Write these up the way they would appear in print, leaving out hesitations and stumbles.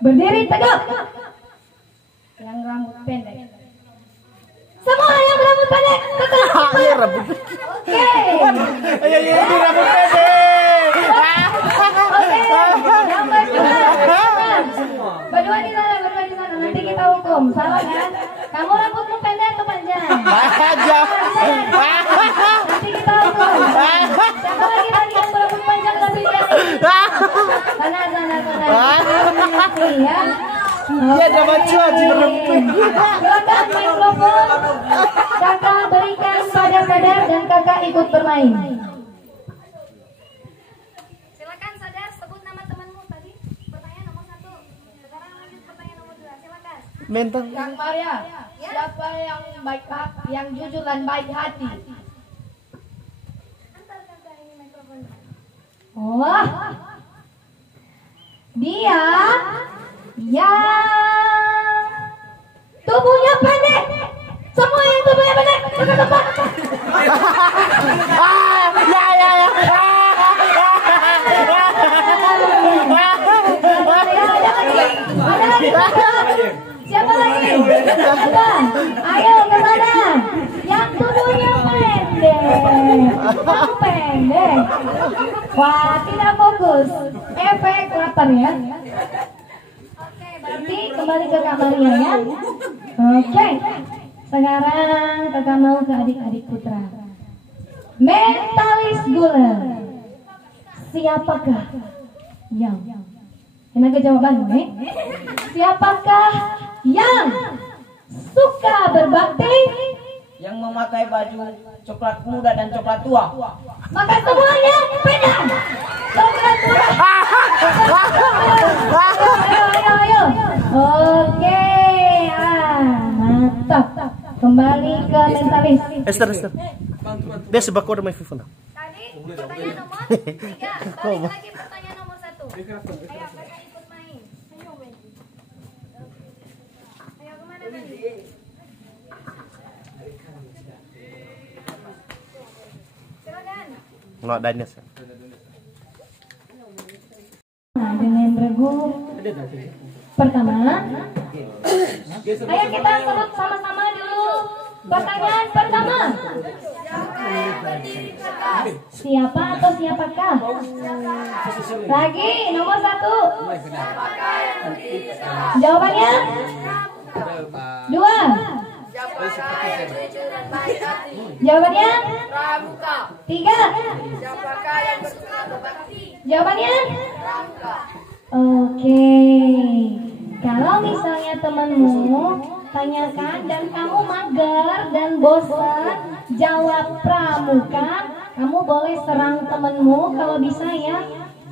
Berdiri tegak. Yang rambut pendek. Semua yang rambut pendek tegak. Iya rambut. Oke. Iya itu rambut pendek. Oke. Yang berdua di sana, berdua di sana. Nanti kita hukum. Salah kan? Kamu rambutmu pendek atau panjang? Panjang. Nanti kita hukum. Siapa lagi tadi yang berambut panjang tapi jauh? Sana. Ya. Iya dapat cuaca berembun. Silakan mikrofon. Kakak berikan pada Sadar dan kakak ikut bermain. Silakan Sadar, sebut nama temanmu tadi. Pertanyaan nomor 1. Sekarang lanjut pertanyaan nomor 2. Silakan. Mentang. Kang Maria, siapa yang baik hati, yang jujur dan baik hati? Antar kakak ini mikrofonnya. Oh, dia yang tubuhnya pendek. Semua yang tubuhnya pendek ke depan. Ada lagi. Siapa lagi? Coba, ayo ke sana. Yang tubuhnya pendek. Yang pendek. Wah, tidak fokus. Efek lapar ya. Berarti kembali ke Kak Maria ya. Oke. Sekarang kakak mau ke adik-adik putra. Mentalis gula. Siapakah yang? Tenaga jawaban nih. Siapakah yang suka berbakti? Yang memakai baju coklat muda dan coklat tua. Maka semuanya beda. Coklat tua. Ayo. Oke. Mantap. Kembali ke mentalis. Esther. Dia sebab kau ada my phone. Tadi pertanyaan nomor 3. Balik lagi pertanyaan nomor 1. Ayo kakak ikut main. Ayo kemana tadi? Silakan. Nggak adanya sih. Dengan regu pertama. Ayo kita sebut sama-sama dulu. Pertanyaan pertama. Siapa atau siapakah? Lagi nomor 1. Jawabannya 2. Jawabannya 3. Jawabannya oke. Kalau misalnya temanmu tanyakan dan kamu mager dan bosan jawab pramuka, kamu boleh serang temanmu kalau bisa ya.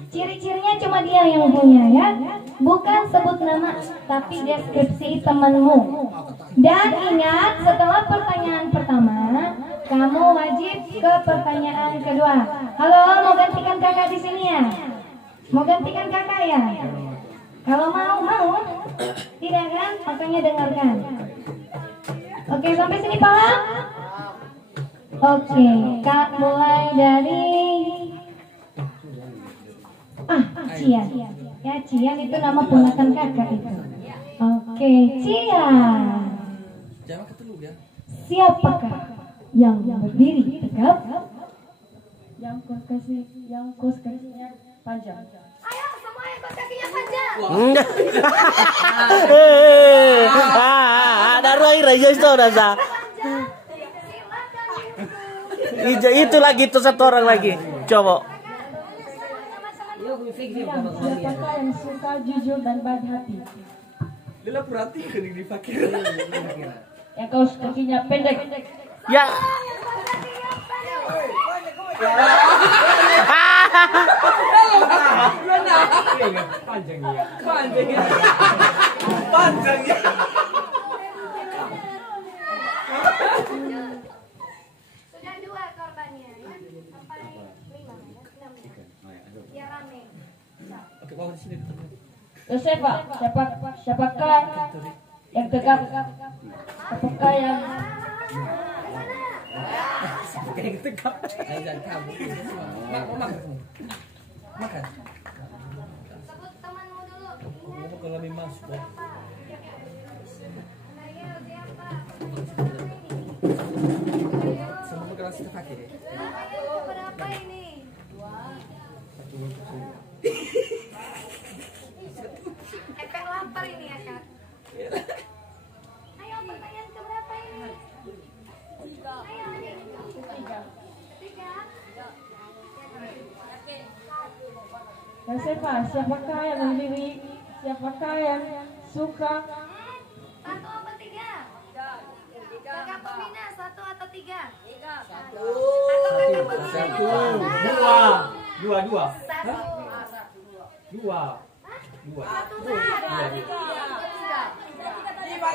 Ciri-cirinya cuma dia yang punya ya. Bukan sebut nama, tapi deskripsi temanmu. Dan ingat, setelah pertanyaan pertama, kamu wajib ke pertanyaan kedua. Halo, mau gantikan kakak di sini ya? Mau gantikan kakak ya? Kalau mau? Tidak kan? Makanya dengarkan. Oke, sampai sini paham? Oke, Kak mulai dari Cian. Ya, Cian itu nama ponakan kakak itu. Oke, Cian. Siapakah yang berdiri tegap? Yang kos kakinya panjang. Ayo semua yang kos kakinya panjang. Ada Roy Raja itu rasa. Itu lagi itu satu orang lagi. Coba. Siapakah yang suka jujur dan baik hati? Lila purati kan ini fakir. Yang kaos kakinya pendek. Ya. Panjangnya. Sudah 2 korbannya ya. Sampai 5 ya. 6 ya. Biar rame. Oke, bawa di sini. Siapakah yang tegap? Siapakah yang Kayak tegap. Jangan kamu. Makan. sebut temanmu dulu. Ingat pengambil masuk. Sama makanan kita pakai deh. Berapa ini? Efek lapar ini ya kak. Ayo pertanyaan keberapa ini? Ayo adik. Tiga. Siapakah yang memilih? Siapakah yang suka? Satu apa tiga? Kakak pembina satu atau tiga? Satu. Atau kakak pembina Dua. Dua. Satu. Dua. Satu saja. Lima.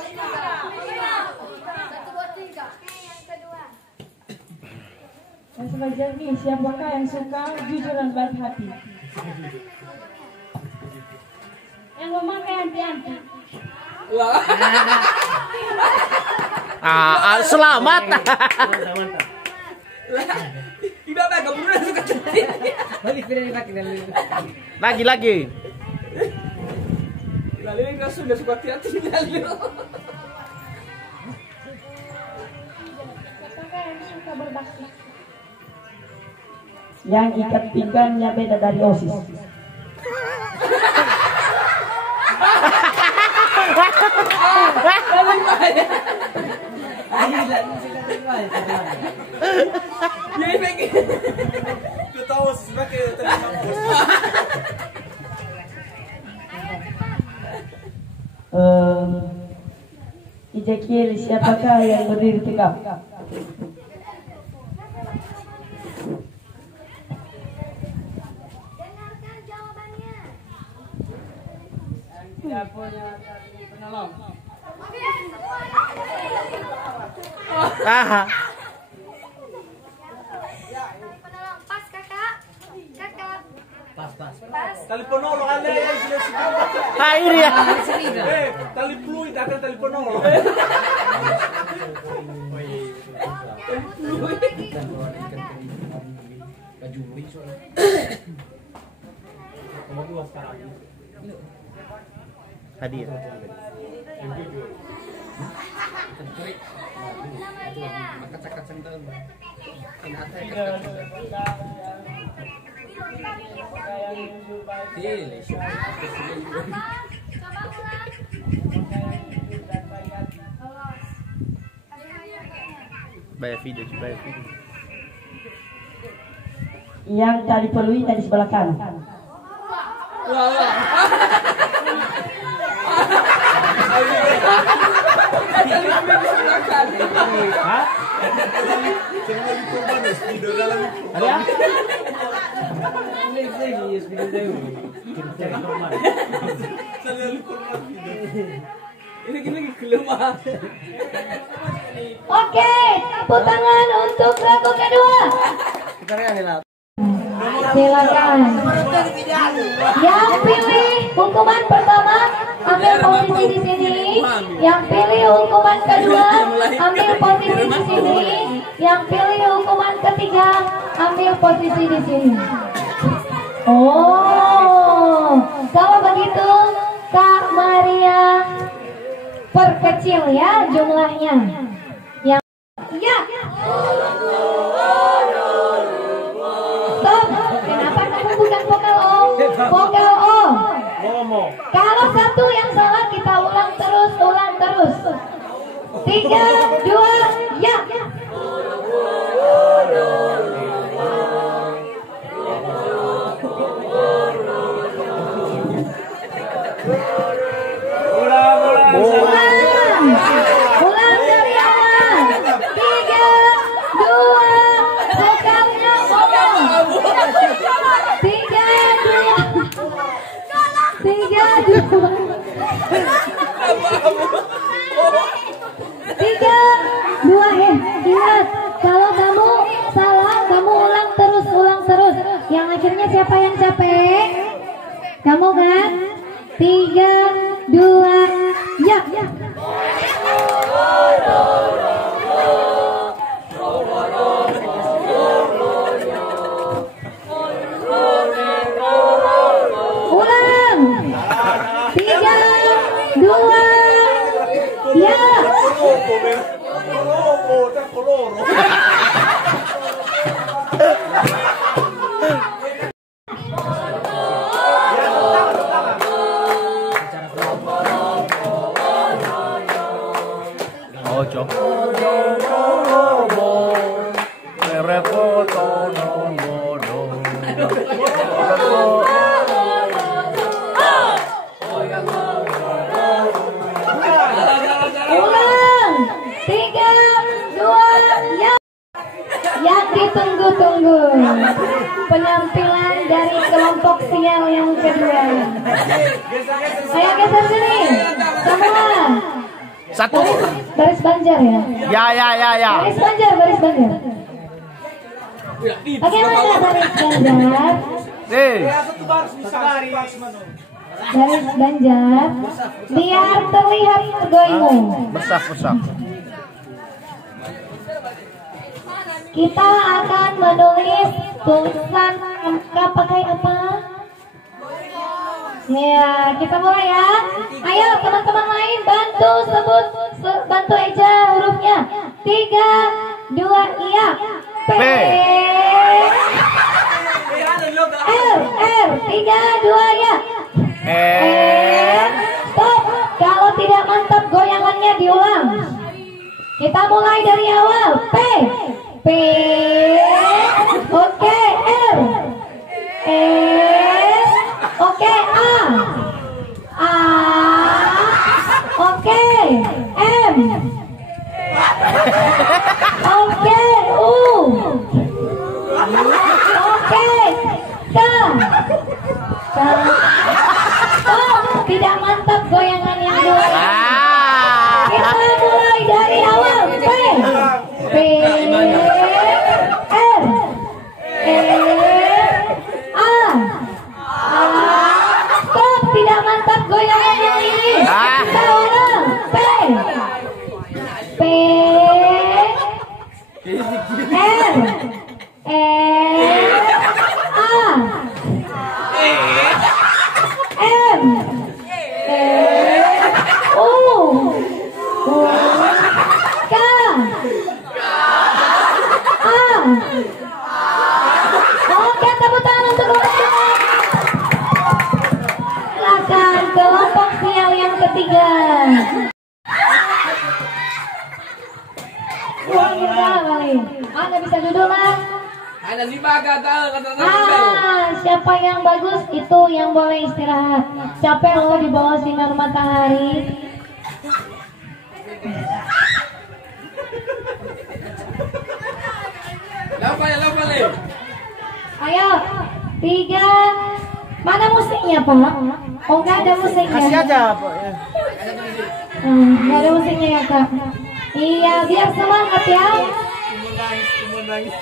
Satu dua tiga. Oke, yang kedua. Dan selanjutnya siapakah yang suka jujur dan baik hati? Yang memakai anti-anti. Selamat. Tidak ada kamu udah suka cantik. Lagi. Lalu yang rasa sudah suka hati lalu. Siapakah yang suka berbakti? Yang ikat pinggangnya beda dari OSIS. Jadi pengen. Kau tahu sebagai terima bos. Ezekiel, siapakah yang berdiri tegak? Dengarkan jawabannya. Tidak punya penolong. Oke, semua. Penolong. Pas kakak. Pas. Tali penolong Anda yang sudah suka. Air ya. Tali fluid akan tali penolong. Hadiah. Bayar video. Yang tali peluit di sebelah kanan. Ini lagi kelemah. Oke, tepuk tangan untuk lagu kedua. Silakan. Yang pilih hukuman pertama ambil posisi di sini. Yang pilih hukuman kedua ambil posisi di sini. Yang pilih hukuman ketiga ambil posisi di sini. Oh, kalau begitu Kak Maria perkecil ya jumlahnya. Yang ya. Stop. Kenapa kamu bukan vokal O? Vokal O. Kalau satu yang salah kita ulang terus. 3, 2, ya. Ulang dari awal. 3, 2, vokalnya ngomong. 3, 2. Ingat, kalau kamu salah, kamu ulang terus. Yang akhirnya siapa yang capek? Kamu kan? 3, 2, ya. Ulang. 3, 2, ya. Ojo. Ulang. 3, 2, ya. Yang ditunggu-tunggu. Penampilan dari kelompok sial yang kedua. Ayo geser sini. Semua. Satu. Baris Banjar ya. Ya. Baris Banjar. Bagaimana baris Banjar? Baris Banjar. Biar terlihat egoimu. Besar. Kita akan menulis tulisan MK pakai apa? Ya, kita mulai ya. Ayo teman-teman lain bantu bantu aja hurufnya. 3, 2, iya. P. R. 3, 2, ya. Stop. Kalau tidak mantap goyangannya diulang. Kita mulai dari awal. P. Oke, R. Oke, A. Oke, M. Oke, U. Oke, K. Stop, tidak mantap goyangan yang dua. Kita mulai dari awal. P, R, A. Stop, tidak mantap goyangan yang ini. Kita ulang. P, R, A, M, U, K, A. Oke, tepuk tangan untuk kelompok. Silakan kelompok sial yang ketiga. Kali. Anda bisa duduk lah. Ada 5 kata. Siapa yang bagus itu yang boleh istirahat. Capek loh di bawah sinar matahari. Lapa. Ayo, 3. Mana musiknya, Pak? Oh, nggak ada musiknya. Kasih aja, Pak. Nggak ada musiknya ya, Kak. Iya, biar semangat ya. Nangis.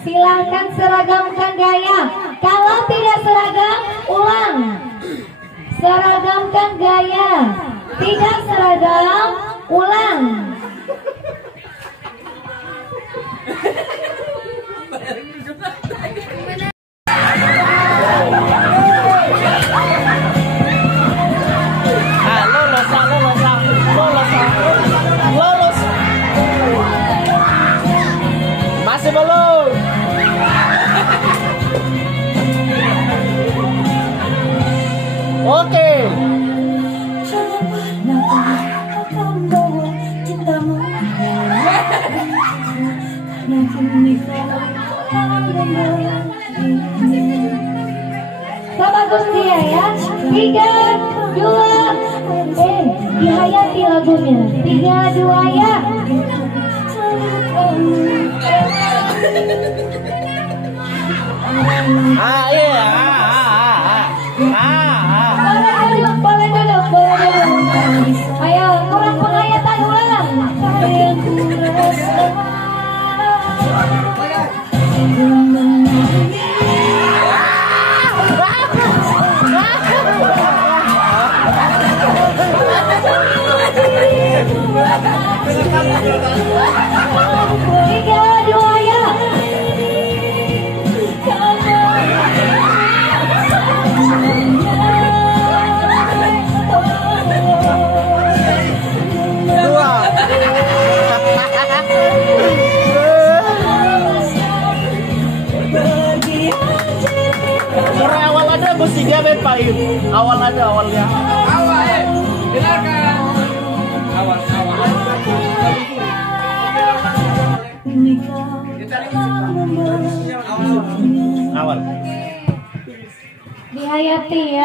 Silakan seragamkan gaya. Kalau tidak seragam, ulang. Seragamkan gaya. Tidak seragam, ulang. Lolos. Masih belum. Oke. Bagus dia ya. 3, 2, dihayati lagunya. 3, 2, ya. Boleh duduk. Ayo, kurang penghayatan ulang.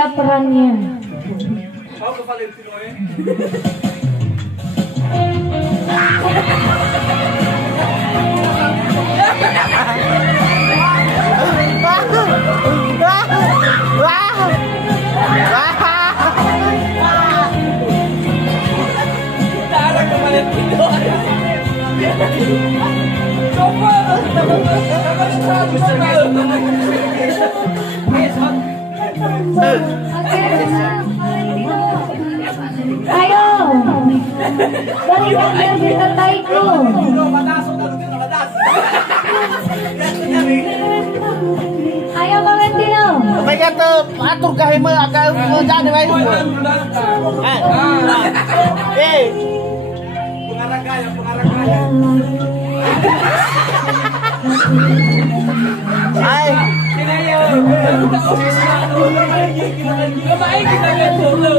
dia perannya. Kau ke Valentino ya? Cara ke Valentino. Coba. Ayo, berikan versi terbaikmu. Ayo Valentino. Mereka tuh atur kahima akan jadi baik. Pengarah gaya, pengarah gaya. Hai. Baik kita lihat dulu.